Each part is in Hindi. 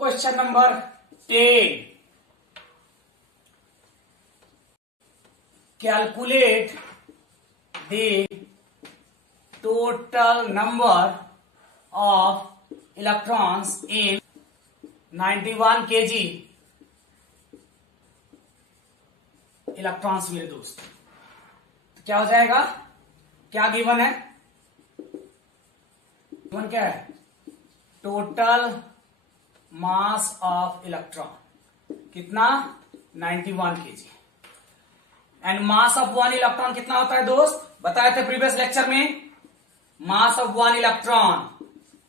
Question number 10. Calculate the total number of electrons in 91 kg electrons मेरे दोस्त. तो क्या हो जाएगा? क्या गिवन है? गिवन क्या है? टोटल मास ऑफ इलेक्ट्रॉन कितना? 91 kg. And mass of one electron कितना होता है दोस्त? बताए थे प्रीवियस लेक्चर में. Mass of one electron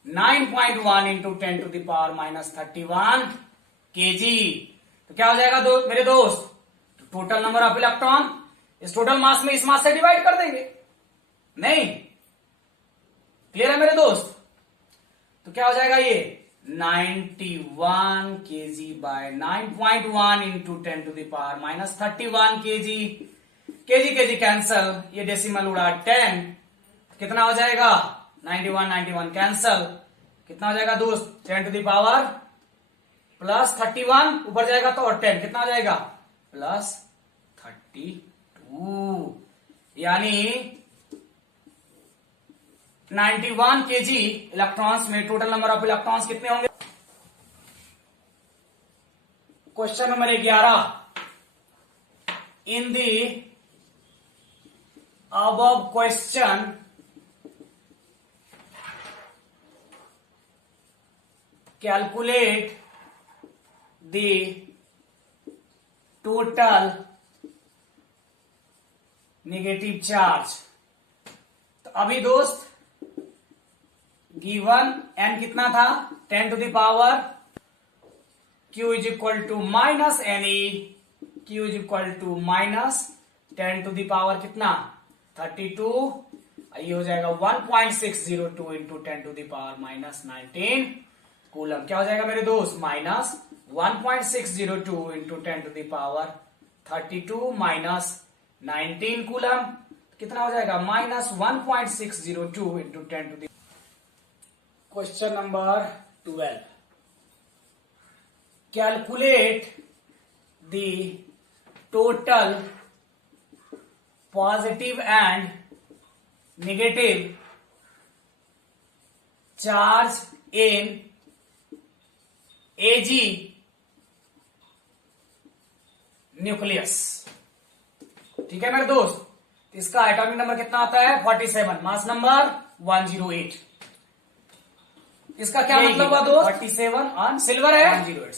9.1 into 10 to the power minus 31 kg. तो क्या हो जाएगा मेरे दोस्त? टोटल नंबर ऑफ इलेक्ट्रॉन इस टोटल मास में इस मास से डिवाइड कर देंगे. नहीं? क्लियर है मेरे दोस्त? तो क्या हो जाएगा ये? 91 kg by 9.1 into 10 to the power minus 31 kg. kg cancel, ये डेसिमल उड़ा 10. कितना हो जाएगा? 91 कैंसल. कितना हो जाएगा दोस्त? 10 टू द पावर प्लस 31 ऊपर जाएगा तो और 10 कितना हो जाएगा? प्लस 32. यानी 91 kg इलेक्ट्रॉन्स में टोटल नंबर ऑफ इलेक्ट्रॉन्स कितने होंगे? Question number 11. In the above question calculate the total negative charge. तो अभी दोस्त गिवन n कितना था? 10 to the power q is equal to minus n e. q is equal to minus 10 to the power कितना? 32. ये हो जाएगा 1.602 into 10 to the power minus 19 coulomb. क्या हो जाएगा मेरे दोस्त? Minus 1.602 into 10 to the power 32 minus 19 coulomb. कितना हो जाएगा? Minus 1.602 into 10 to the. Question number 12. Calculate the total positive and negative charge in Ag nucleus. ठीक है मेरे दोस्त? इसका एटॉमिक नंबर कितना आता है? 47. Mass number 108. इसका क्या मतलब हुआ दोस्त? 47 ऑन सिल्वर है. 108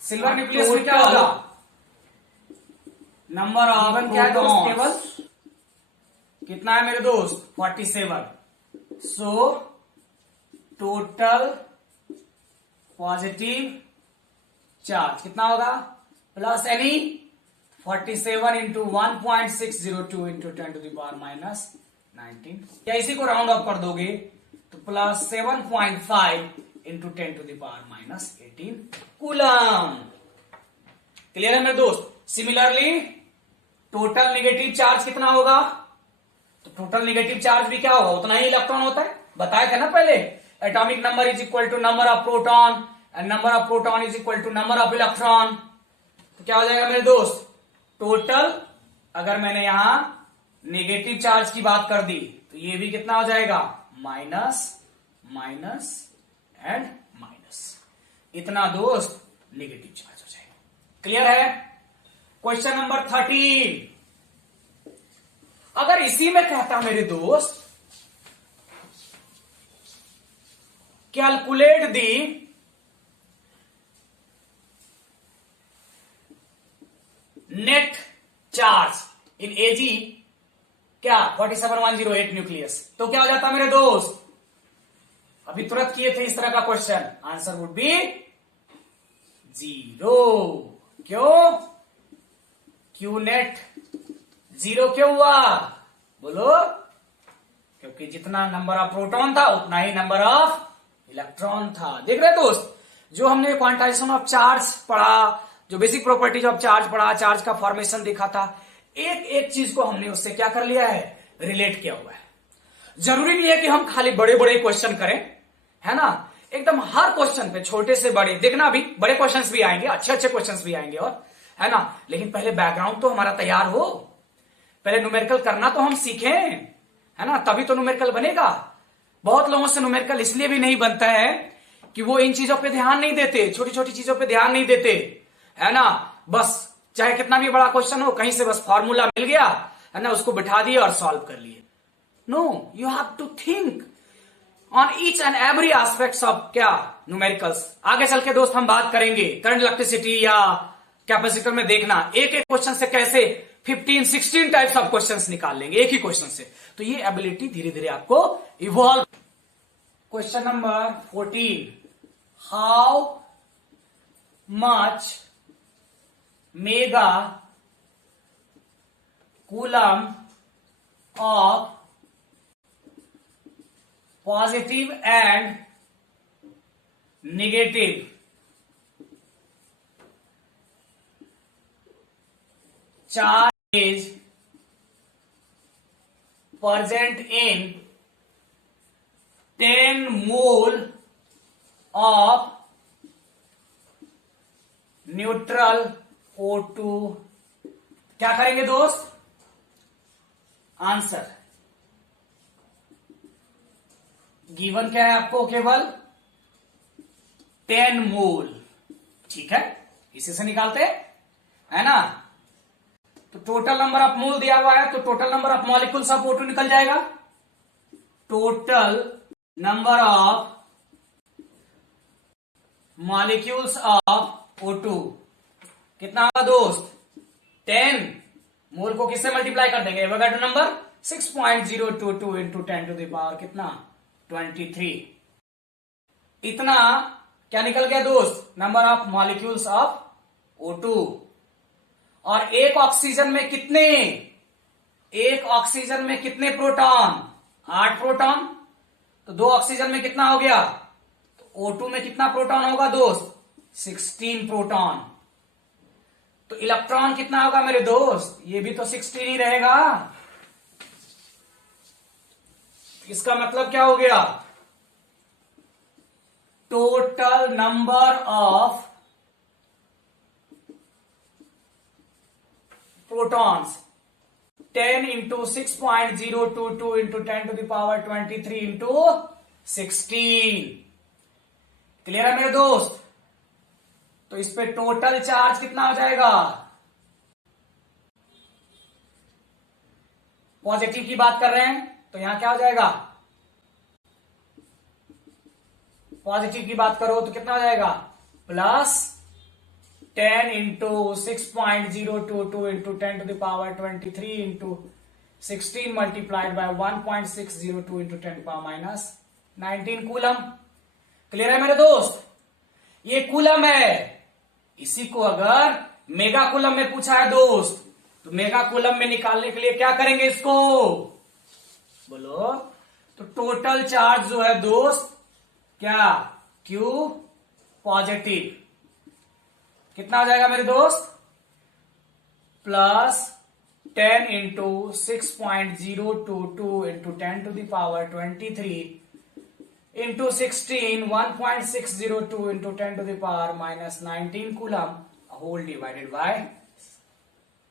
सिल्वर न्यूक्लियस में क्या होगा? नंबर ऑफ क्या है दोस्त? टेबल कितना है मेरे दोस्त? 47. सो टोटल पॉजिटिव चार्ज कितना होगा? Plus n e 47 into 1.602 into 10 to the power minus 19. या इसी को राउंड ऑफ कर दोगे तो plus 7.5 into 10 to the power minus 18 coulomb. Clear है मेरे दोस्त? सिमिलरली टोटल नेगेटिव चार्ज कितना होगा? तो टोटल नेगेटिव चार्ज भी क्या होगा? उतना ही इलेक्ट्रॉन होता है. बताया था ना पहले. Atomic number is equal to number of proton and number of proton is equal to number of electron. तो क्या हो जाएगा मेरे दोस्त? टोटल अगर मैंने यहां नेगेटिव चार्ज की बात कर दी तो ये भी कितना हो जाएगा? Minus minus and minus. इतना दोस्त नेगेटिव चार्ज हो जाएगा. क्लियर है? Question number 13. अगर इसी में कहता मेरे दोस्त calculate the net charge in Ag क्या? 47108 न्यूक्लियस. तो क्या हो जाता मेरे दोस्त? अभी तुरंत किए थे इस तरह का क्वेश्चन. Answer would be 0. क्यों? क्यू नेट 0 क्यों हुआ? बोलो. क्योंकि जितना नंबर ऑफ प्रोटॉन था उतना ही नंबर ऑफ इलेक्ट्रॉन था. देख रहे दोस्त? जो हमने क्वांटाइजेशन ऑफ चार्ज पढ़ा, जो बेसिक प्रॉपर्टीज ऑफ चार्ज पढ़ा, चार्ज का फॉर्मेशन देखा था, एक एक चीज को हमने उससे क्या कर लिया है? रिलेट किया हुआ है. जरूरी नहीं है कि हम खाली बड़े बड़े क्वेश्चन करें, है ना. एकदम हर क्वेश्चन पे छोटे से बड़े देखना, अभी बड़े क्वेश्चंस भी आएंगे, अच्छे अच्छे क्वेश्चंस भी आएंगे, और है ना, लेकिन पहले बैकग्राउंड तो हमारा तैयार हो, पहले न्यूमेरिकल करना तो हम सीखें, है ना, तभी तो न्यूमेरिकल बनेगा। बहुत लोगों से न्यूमेरिकल इसलिए भी नहीं बनता है कि वो इन चीजों पे ध्यान नहीं देते, छोटी छोटी चीजों पे ध्यान नहीं देते, है ना, बस चाहे कितना भी बड़ा क्वेश्चन हो, कहीं से बस फॉर्मूला मिल गया, है ना, उसको बिठा दिया और सॉल्व कर लिए। No, you have to think on each and every aspects of क्या न्यूमेरिकल्स। आगे चल के दोस्त हम बात करेंगे करंट इलेक्ट्रिसिटी या कैपेसिटर में, देखना एक एक क्वेश्चन से कैसे 15-16 टाइप्स ऑफ क्वेश्चंस निकाल लेंगे एक ही क्वेश्चन से। तो ये एबिलिटी धीरे धीरे आपको evolve. Question number 14, how much mega coulomb of positive and negative charge is present in 10 mole of neutral O2। क्या करेंगे दोस्त? आंसर गिवन क्या है आपको? केवल 10 मोल। ठीक है, इसी से निकालते है ना। तो टोटल नंबर ऑफ मोल दिया हुआ है, तो total number of molecules of O2 निकल जाएगा। Total number of molecules of O2 कितना होगा दोस्त? 10। मोल को किससे मल्टीप्लाई कर देंगे? Avogadro number 6.022 into 10 to the power कितना? 23। इतना क्या निकल गया दोस्त? Number of molecules of O2। और एक ऑक्सीजन में कितने? एक ऑक्सीजन में कितने प्रोटॉन? 8 प्रोटॉन। तो 2 ऑक्सीजन में कितना हो गया? तो O2 में कितना प्रोटॉन होगा दोस्त? 16 प्रोटॉन। तो इलेक्ट्रॉन कितना होगा मेरे दोस्त? ये भी तो 16 ही रहेगा। इसका मतलब क्या हो गया? Total number of protons 10 into 6.022 into 10 to the power 23 into 16। Clear है मेरे दोस्त? तो इस पे टोटल चार्ज कितना हो जाएगा? पॉजिटिव की बात कर रहे हैं तो यहां क्या हो जाएगा? पॉजिटिव की बात करो तो कितना हो जाएगा? Plus 10 into 6.022 into 10 to the power 23 into 16 multiplied by 1.602 into 10 to the power minus 19 coulomb. Clear है मेरे दोस्त? ये कूलम है। इसी को अगर मेगा कूलम में पूछा है दोस्त, तो मेगा कूलम में निकालने के लिए क्या करेंगे इसको? बोलो। तो टोटल चार्ज जो है दोस्त क्या? Q पॉजिटिव कितना हो जाएगा मेरे दोस्त? Plus 10 into 6.022 into 10 to the power 23 into 16 1.602 into 10 to the power minus 19 coulomb whole divided by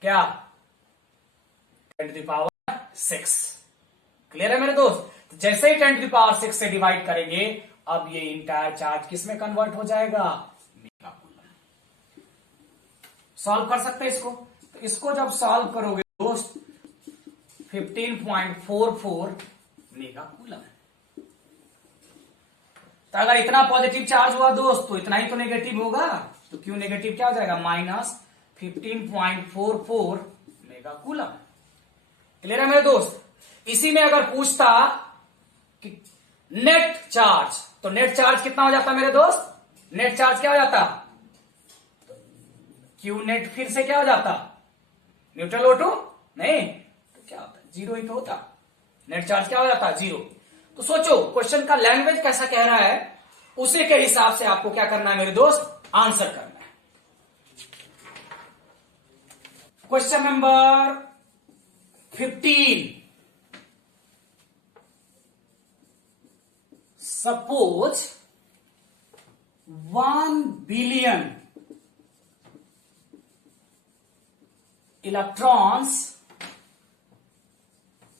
क्या? 10 टू द पावर 6। क्लियर है मेरे दोस्त? तो जैसे ही 10 टू द पावर 6 से डिवाइड करेंगे, अब ये इंटायर चार्ज किस में कन्वर्ट हो जाएगा? सॉल्व कर सकते हैं इसको। तो इसको जब सॉल्व करोगे दोस्त 15.44 मेगा कूलम। तो अगर इतना पॉजिटिव चार्ज हुआ दोस्त, तो इतना ही तो नेगेटिव होगा। तो क्यू नेगेटिव क्या हो जाएगा? Minus 15.44 mega coulomb. क्लियर है मेरे दोस्त? इसी में अगर पूछता कि नेट चार्ज, तो नेट चार्ज कितना हो जाता मेरे दोस्त? नेट चार्ज क्या हो जाता? क्यू नेट फिर से क्या हो जाता? न्यूट्रल O2 नहीं, तो क्या होता? 0 ही तो होता। नेट चार्ज क्या हो जाता? 0। तो सोचो क्वेश्चन का लैंग्वेज कैसा कह रहा है, उसी के हिसाब से आपको क्या करना है मेरे दोस्त? आंसर करना है। Question number 15, suppose 1 billion electrons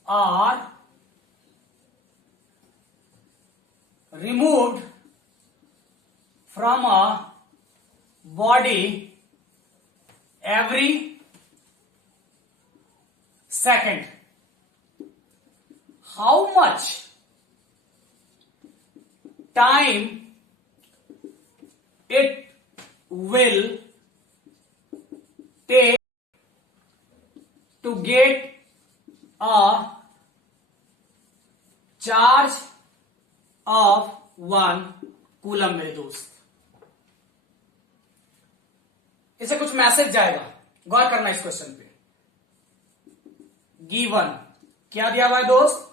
are removed from a body every second. How much time it will take to get a charge of 1 coulomb? मेरे दोस्त, इसे कुछ मैसेज जाएगा, गौर करना इस क्वेश्चन पे। गिवन क्या दिया हुआ है दोस्त?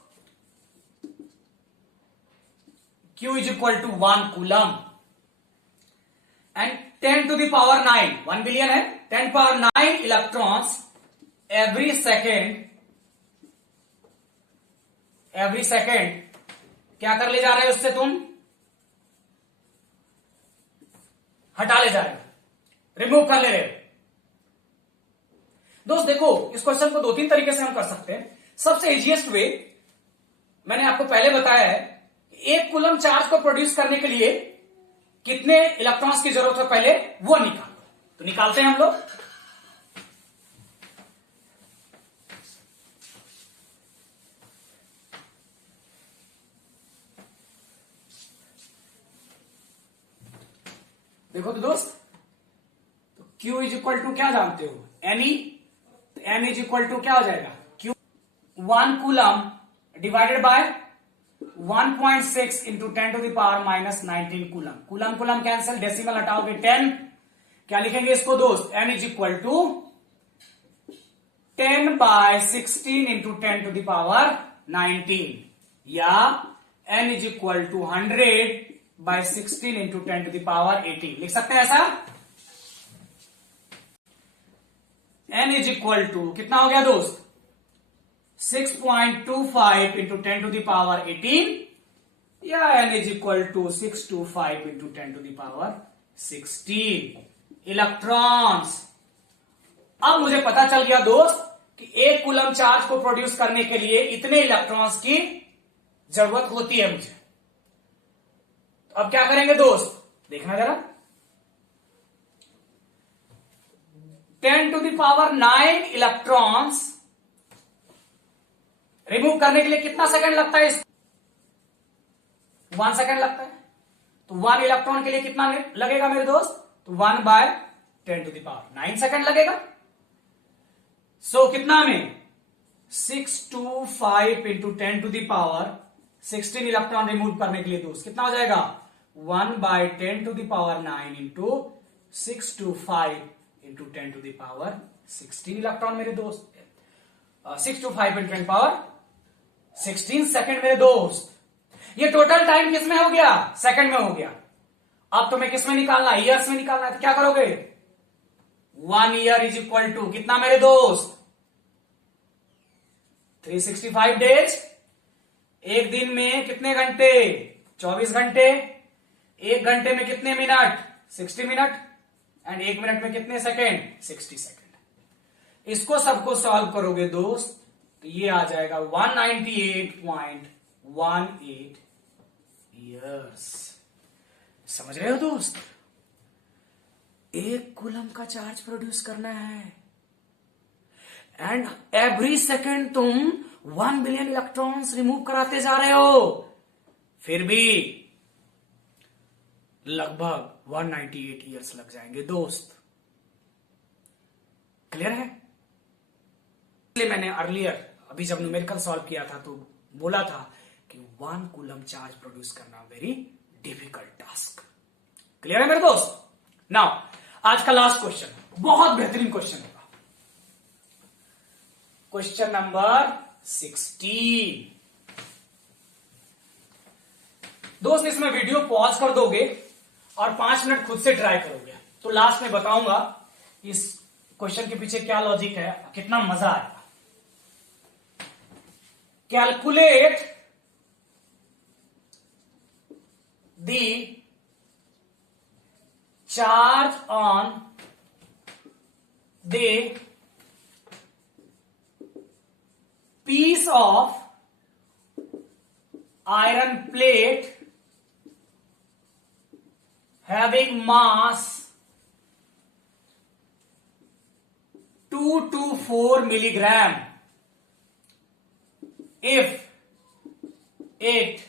Q is equal to 1 coulomb and 10 to the power 9, 1 billion है, 10 पावर 9 इलेक्ट्रॉन्स एवरी सेकेंड क्या कर ले जा रहे हो? उससे तुम हटा ले जा रहे हो, रिमूव कर ले रहे हो। दोस्त देखो, इस क्वेश्चन को 2-3 तरीके से हम कर सकते हैं। सबसे इजीएस्ट वे मैंने आपको पहले बताया है, एक कूलम चार्ज को प्रोड्यूस करने के लिए कितने इलेक्ट्रॉन्स की जरूरत है पहले वो निकालो। तो निकालते हैं हम लोग। देखो तो दोस्त, तो Q इज इक्वल टू क्या जानते हो? Ni, तो N इज इक्वल टू क्या हो जाएगा? Q 1 coulomb divided by 1.6 into 10 to the power minus 19 coulomb. Coulomb coulomb cancel, decimal हटाओगे 10, क्या लिखेंगे इसको दोस्त? N is equal to 10 by 16 into 10 to the power 19, या N is equal to 100 by 16 into 10 to the power 18। लिख सकते हैं ऐसा? N इज इक्वल टू कितना हो गया दोस्त? 6.25 इंटू 10 टू द पावर 18, या N is equal to 625 into 10 to the power 16 electrons. अब मुझे पता चल गया दोस्त कि एक कूलम चार्ज को प्रोड्यूस करने के लिए इतने इलेक्ट्रॉन्स की जरूरत होती है मुझे। तो अब क्या करेंगे दोस्त, देखना जरा। 10 to the power 9 electrons remove करने के लिए कितना सेकंड लगता है? 1 सेकंड लगता है। तो 1 इलेक्ट्रॉन के लिए कितना लगेगा मेरे दोस्त? तो 1 by 10 to the power 9 second लगेगा। सो कितना में 625 into 10 to the power 16 electron remove करने के लिए दोस्त कितना हो जाएगा? 1 by 10 to the power 9 into 625 into 10 to the power 16 electron मेरे दोस्त। 625 इंटू 10 पावर 16 सेकंड मेरे दोस्त। ये टोटल टाइम किस में हो गया? सेकंड में हो गया। अब तुम्हें किस में निकालना है? ईयर्स में निकालना है। तो क्या करोगे? 1 ईयर इज इक्वल टू कितना मेरे दोस्त? 365 डेज। एक दिन में कितने घंटे? 24 घंटे। एक घंटे में कितने मिनट? 60 मिनट। एंड एक मिनट में कितने सेकेंड? 60 सेकेंड। इसको सबको सॉल्व करोगे दोस्त तो ये आ जाएगा 198.18 ईयर्स। समझ रहे हो दोस्त? एक कूलम का चार्ज प्रोड्यूस करना है एंड एवरी सेकेंड तुम 1 बिलियन इलेक्ट्रॉन्स रिमूव कराते जा रहे हो, फिर भी लगभग 198 ईयर्स लग जाएंगे दोस्त। क्लियर है? इसलिए मैंने अर्लियर अभी जब न्यूमेरिकल सॉल्व किया था तो बोला था कि 1 कूलम चार्ज प्रोड्यूस करना वेरी डिफिकल्ट टास्क। क्लियर है मेरे दोस्त? नाउ आज का लास्ट क्वेश्चन बहुत बेहतरीन क्वेश्चन होगा। Question number 16। दोस्त इसमें वीडियो पॉज कर दोगे और 5 मिनट खुद से ट्राई करोगे तो लास्ट में बताऊंगा इस क्वेश्चन के पीछे क्या लॉजिक है, कितना मजा आएगा। Calculate the charge on the piece of iron plate having mass 2 to 4 milligram if it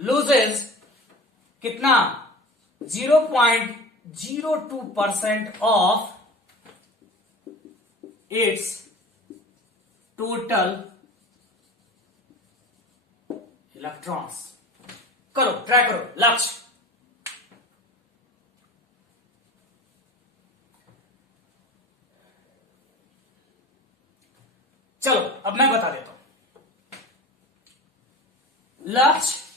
loses कितना 0.02% of its total इलेक्ट्रॉन्स। करो, ट्राई करो लक्ष्य। चलो अब मैं बता देता हूं लक्ष्य।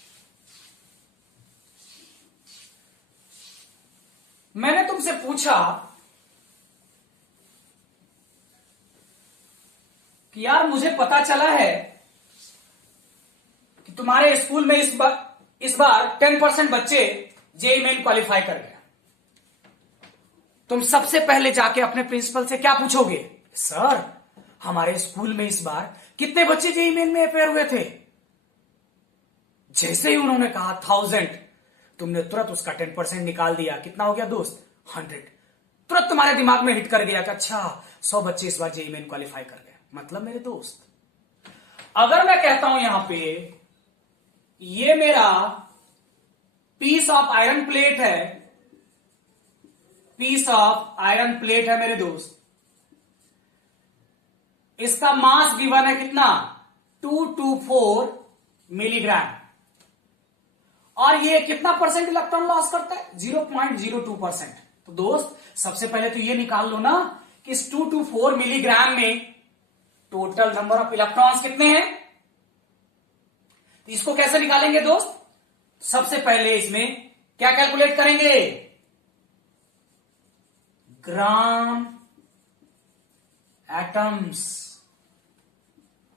मैंने तुमसे पूछा कि यार मुझे पता चला है कि तुम्हारे स्कूल में इस बार 10% बच्चे जेईई मेन क्वालिफाई कर गए। तुम सबसे पहले जाके अपने प्रिंसिपल से क्या पूछोगे? सर हमारे स्कूल में इस बार कितने बच्चे जेईई मेन में अपेयर हुए थे? जैसे ही उन्होंने कहा 1000, तुमने तुरंत उसका 10% निकाल दिया। कितना हो गया दोस्त? 100। तुरंत तुम्हारे दिमाग में हिट कर गया कि अच्छा 100 बच्चे इस बार जेईई मेन क्वालिफाई कर गए। मतलब मेरे दोस्त, अगर मैं कहता हूं यहां पे ये मेरा पीस ऑफ आयरन प्लेट है, पीस ऑफ आयरन प्लेट है मेरे दोस्त, इसका मास गिवन है कितना? 224 मिलीग्राम, और ये कितना परसेंट इलेक्ट्रॉन लॉस करता है? 0.02%। तो दोस्त सबसे पहले तो ये निकाल लो ना कि इस 224 मिलीग्राम में टोटल नंबर ऑफ इलेक्ट्रॉन्स कितने हैं। तो इसको कैसे निकालेंगे दोस्त? सबसे पहले इसमें क्या कैलकुलेट करेंगे? ग्राम एटम्स।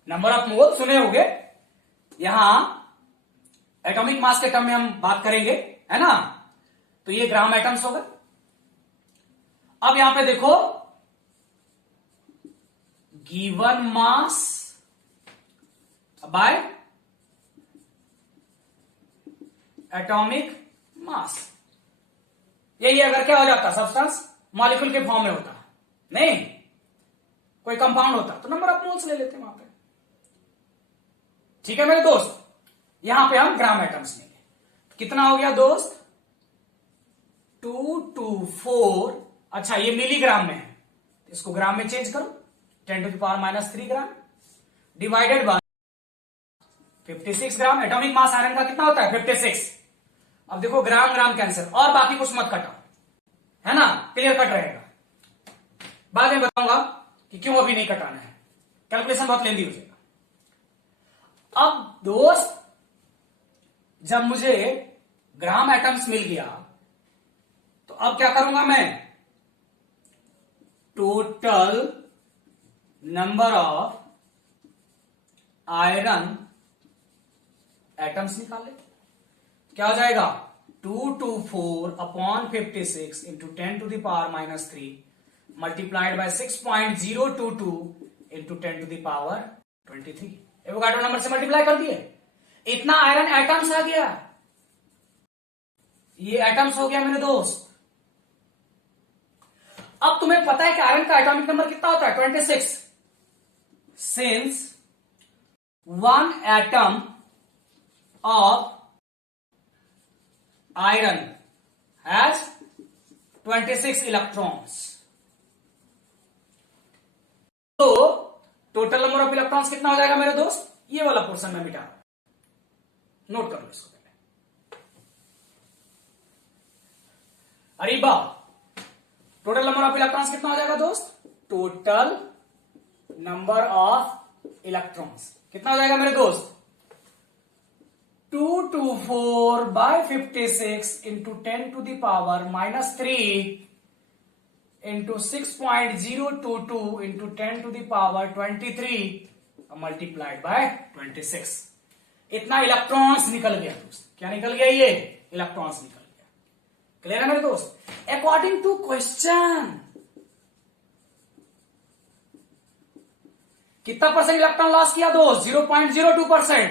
नंबर ऑफ मोल सुने होंगे, यहां एटॉमिक मास के टर्म में हम बात करेंगे, है ना? तो ये ग्राम एटम्स होगा। अब यहां पे देखो, given mass by atomic mass. यही अगर क्या हो जाता, सब्सटेंस मॉलिक्यूल के फॉर्म में होता, नहीं कोई कंपाउंड होता, तो नंबर ऑफ मोल्स ले लेते वहां पे। ठीक है मेरे दोस्त, यहां पे हम ग्राम एटम्स लेंगे। तो कितना हो गया दोस्त? 224। अच्छा ये मिलीग्राम में है, इसको ग्राम में चेंज करो, 10⁻³ gram divided by 56 gram. Atomic mass iron का कितना होता है? 56। अब देखो ग्राम ग्राम कैंसिल, और बाकी कुछ मत कटाओ, है ना? क्लियर कट रहेगा। बाद में बताऊंगा कि क्यों अभी नहीं कटाना है, कैलकुलेशन बहुत लेंदी हो जाएगा। अब दोस्त जब मुझे ग्राम एटम्स मिल गया, तो अब क्या करूंगा मैं? Total number of iron atoms निकाल ले। क्या हो जाएगा? 224/56 into 10⁻³ multiplied by 6.022 into 10⁻23। Avogadro number से मल्टीप्लाई कर दिए, इतना आयरन एटम्स आ गया। ये एटम्स हो गया मेरे दोस्त। अब तुम्हें पता है कि आयरन का एटॉमिक नंबर कितना होता है? 26। Since 1 atom of iron has 26 electrons, तो टोटल नंबर ऑफ इलेक्ट्रॉन्स कितना हो जाएगा मेरे दोस्त? ये वाला पोर्शन में मिटा, नोट कर लो इसको पहले। अरे बा, टोटल नंबर ऑफ इलेक्ट्रॉन्स कितना हो जाएगा दोस्त? टोटल नंबर ऑफ इलेक्ट्रॉन्स कितना हो जाएगा मेरे दोस्त? 224/56 into 10⁻³ into 6.022 into 10⁻23 multiplied by 26। इतना इलेक्ट्रॉन्स निकल गया दोस्त। क्या निकल गया? ये इलेक्ट्रॉन्स निकल गया। क्लियर है मेरे दोस्त? अकॉर्डिंग टू क्वेश्चन कितना परसेंट इलेक्ट्रॉन लॉस किया दोस्त? 0.02%।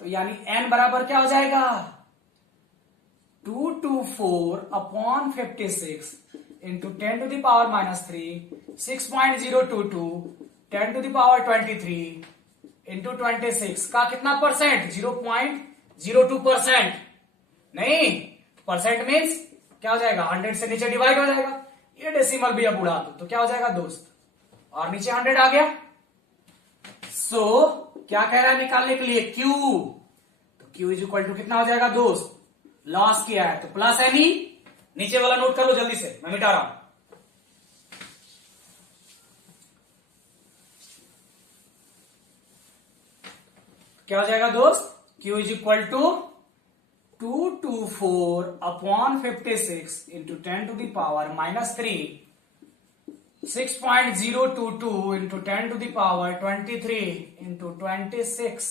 तो यानी n बराबर क्या हो जाएगा? 224/56 into 10 to the power -3, 6.022 10 to the power 23 into 26 का कितना परसेंट? 0.02%। नहीं, परसेंट मीन्स क्या हो जाएगा? 100 से नीचे डिवाइड हो जाएगा। ये डेसिमल भी अब उड़ा दो तो क्या हो जाएगा दोस्त? और नीचे 100 आ गया। सो क्या कह रहा है निकालने के लिए? Q। तो Q इज इक्वल टू कितना हो जाएगा दोस्त? लॉस किया है तो प्लस एनी। नीचे वाला नोट कर लो जल्दी से, मैं मिटा रहा हूं। क्या हो जाएगा दोस्त? Q is equal to 224/56 into 10 to the power -3, 6.022 into 10 to the power 23 into 26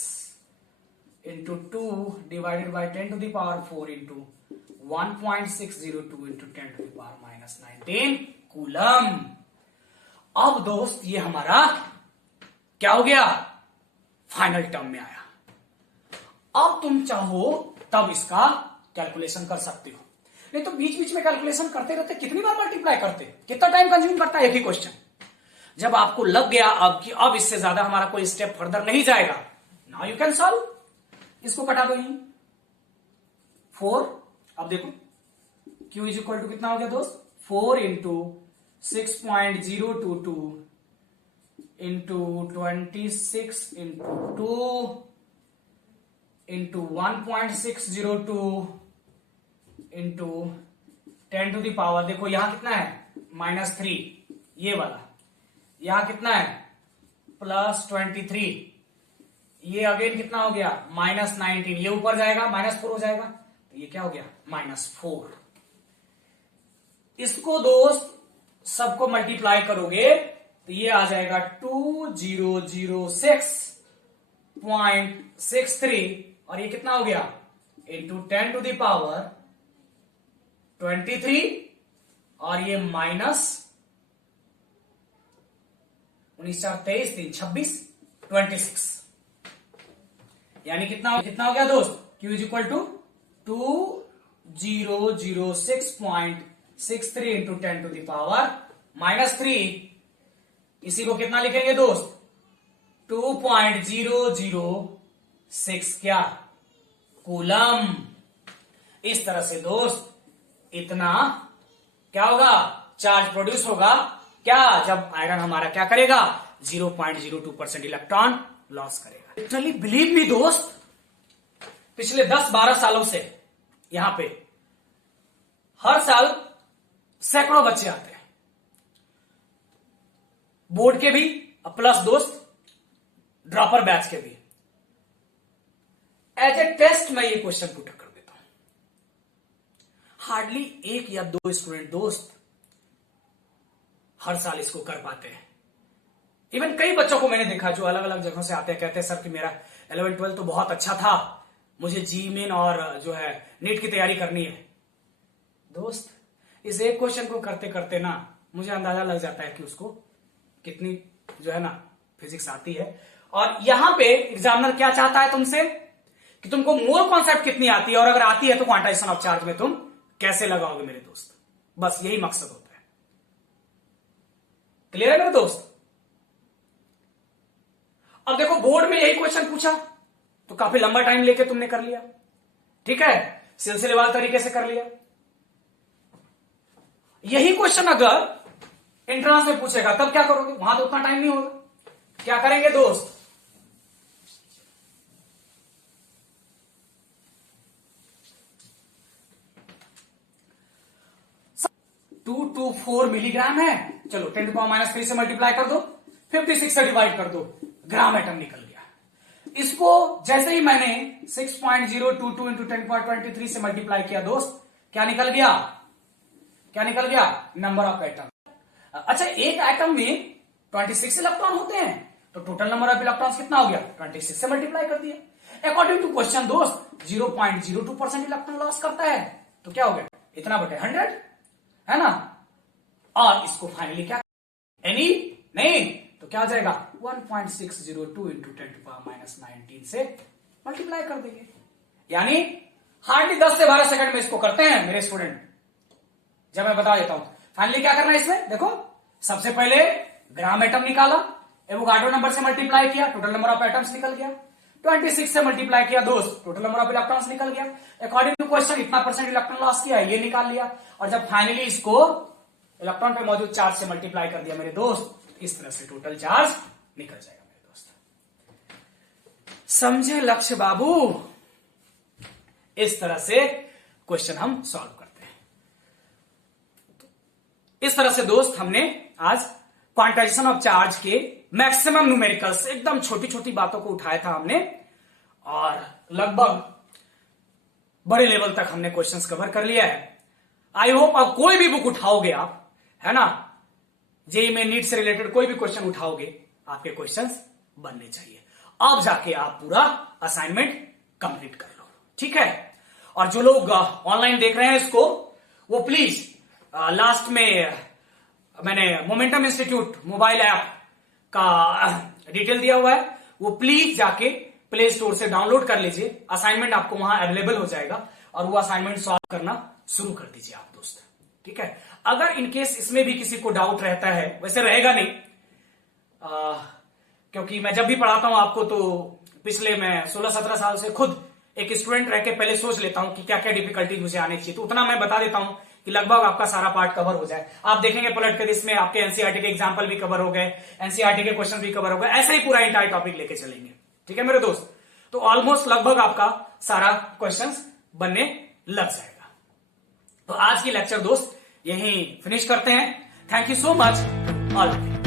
into 2 divided by 10 to the power 4 into 1.602 into 10 to the power -19 coulomb. अब दोस्त ये हमारा क्या हो गया? फाइनल टर्म में आया। अब तुम चाहो तब इसका कैलकुलेशन कर सकते हो, नहीं तो बीच बीच में कैलकुलेशन करते रहते। कितनी बार मल्टीप्लाई करते? कितना टाइम कंज्यूम करता है एक ही क्वेश्चन? जब आपको लग गया अब कि अब इससे ज्यादा हमारा कोई स्टेप फर्दर नहीं जाएगा, नाउ यू कैन सॉल्व। इसको कटा दो यहीं 4। अब देखो Q इज इक्वल टू कितना हो गया दोस्त? 4 into 6.022 into 26 into 2 into 1.602 into 10 to the power, देखो यहां कितना है? -3, ये वाला। यहां कितना है? +23। ये अगेन कितना हो गया? -19। ये ऊपर जाएगा -4 हो जाएगा, तो ये क्या हो गया? -4। इसको दोस्त सबको मल्टीप्लाई करोगे तो ये आ जाएगा 2006.63, और ये कितना हो गया? इंटू 10 टू द पावर 23, और ये -19 4 23 26, यानी कितना हो गया दोस्त? Q is equal to 2006.63 into 10 to the power -3। इसी को कितना लिखेंगे दोस्त? 2.006 क्या? कूलम। इस तरह से दोस्त इतना क्या होगा? चार्ज प्रोड्यूस होगा क्या? जब आयरन हमारा क्या करेगा? 0.02% इलेक्ट्रॉन लॉस करेगा। लिटरली बिलीव मी दोस्त, पिछले 10-12 सालों से यहां पे हर साल सैकड़ों बच्चे आते हैं, बोर्ड के भी प्लस दोस्त ड्रॉपर बैच के भी। एज ए टेस्ट मैं ये क्वेश्चन पुट कर देता हूं। हार्डली 1 या 2 स्टूडेंट दोस्त हर साल इसको कर पाते हैं। इवन कई बच्चों को मैंने देखा जो अलग अलग जगहों से आते हैं, कहते हैं सर कि मेरा 11-12 तो बहुत अच्छा था, मुझे जी मेन और जो है नीट की तैयारी करनी है। दोस्त इस एक क्वेश्चन को करते करते ना मुझे अंदाजा लग जाता है कि उसको कितनी जो है ना फिजिक्स आती है। और यहां पे एग्जामिनर क्या चाहता है तुमसे कि तुमको मोल कॉन्सेप्ट कितनी आती है, और अगर आती है तो क्वांटाइजेशन ऑफ चार्ज में तुम कैसे लगाओगे मेरे दोस्त। बस यही मकसद होता है। क्लियर है मेरे दोस्त? अब देखो बोर्ड में यही क्वेश्चन पूछा तो काफी लंबा टाइम लेके तुमने कर लिया, ठीक है, सिलसिलेवार तरीके से कर लिया। यही क्वेश्चन अगर एंट्रांस में पूछेगा तब क्या करोगे? वहां तो उतना टाइम नहीं होगा। क्या करेंगे दोस्त? 224 मिलीग्राम है, चलो 10⁻³ से मल्टीप्लाई कर दो, 56 से डिवाइड कर दो, ग्राम एटम निकल गया। इसको जैसे ही मैंने 6.022 इंटू 10⁻23 से मल्टीप्लाई किया दोस्त, क्या निकल गया? क्या निकल गया? Number of atom. अच्छा, एक एटम में 26 इलेक्ट्रॉन होते हैं, तो टोटल नंबर ऑफ इलेक्ट्रॉन्स कितना हो गया? 26 से मल्टीप्लाई कर दिया। अकॉर्डिंग टू क्वेश्चन दोस्त 0.02% इलेक्ट्रॉन लॉस करता है, तो क्या हो गया? इतना बटे 100, है ना। और इसको फाइनली क्या, एनी नहीं तो क्या हो जाएगा 1.602 इंटू 10⁻⁻19 से मल्टीप्लाई कर देंगे। यानी हार्डली 10 से 12 सेकंड में इसको करते हैं मेरे स्टूडेंट। जब मैं बता देता हूं फाइनली क्या करना है इसमें, देखो सबसे पहले ग्राम एटम निकाला, एवोगाड्रो नंबर से मल्टीप्लाई किया, टोटल नंबर ऑफ एटम्स निकल गया। 26 से मल्टीप्लाई किया दोस्त, टोटल नंबर ऑफ इलेक्ट्रॉन्स निकल गया। अकॉर्डिंग टू क्वेश्चन इतना परसेंट इलेक्ट्रॉन लॉस किया है, ये निकाल लिया। और जब फाइनली इसको इलेक्ट्रॉन पे मौजूद चार्ज से मल्टीप्लाई कर दिया मेरे दोस्त, इस तरह से टोटल चार्ज निकल जाएगा मेरे दोस्त। समझे लक्ष्य बाबू? इस तरह से क्वेश्चन हम सॉल्व करते हैं। इस तरह से दोस्त हमने आज क्वांटाइजेशन ऑफ चार्ज के मैक्सिमम न्यूमेरिकल्स, एकदम छोटी छोटी बातों को उठाया था हमने, और लगभग बड़े लेवल तक हमने क्वेश्चंस कवर कर लिया है। आई होप अब कोई भी बुक उठाओगे आप, है ना, जेईई में नीट से रिलेटेड कोई भी क्वेश्चन उठाओगे, आपके क्वेश्चंस बनने चाहिए। अब जाके आप पूरा असाइनमेंट कंप्लीट कर लो, ठीक है। और जो लोग ऑनलाइन देख रहे हैं इसको, वो प्लीज लास्ट में मैंने मोमेंटम इंस्टीट्यूट मोबाइल ऐप का डिटेल दिया हुआ है, वो प्लीज जाके प्ले स्टोर से डाउनलोड कर लीजिए। असाइनमेंट आपको वहां अवेलेबल हो जाएगा और वो असाइनमेंट सॉल्व करना शुरू कर दीजिए आप दोस्त, ठीक है। अगर इनकेस इसमें भी किसी को डाउट रहता है, वैसे रहेगा नहीं, क्योंकि मैं जब भी पढ़ाता हूं आपको तो पिछले मैं 16-17 साल से खुद एक स्टूडेंट रह के पहले सोच लेता हूं कि क्या क्या डिफिकल्टीज मुझे आने चाहिए, तो उतना मैं बता देता हूं कि लगभग आपका सारा पार्ट कवर हो जाए। आप देखेंगे पलट कर इसमें आपके एनसीईआरटी के एग्जांपल भी कवर हो गए, एनसीईआरटी के क्वेश्चन भी कवर हो गए, ऐसे ही पूरा इंटायर टॉपिक लेके चलेंगे, ठीक है मेरे दोस्त। तो ऑलमोस्ट लगभग आपका सारा क्वेश्चंस बनने लग जाएगा। तो आज की लेक्चर दोस्त यहीं फिनिश करते हैं। Thank you so much all.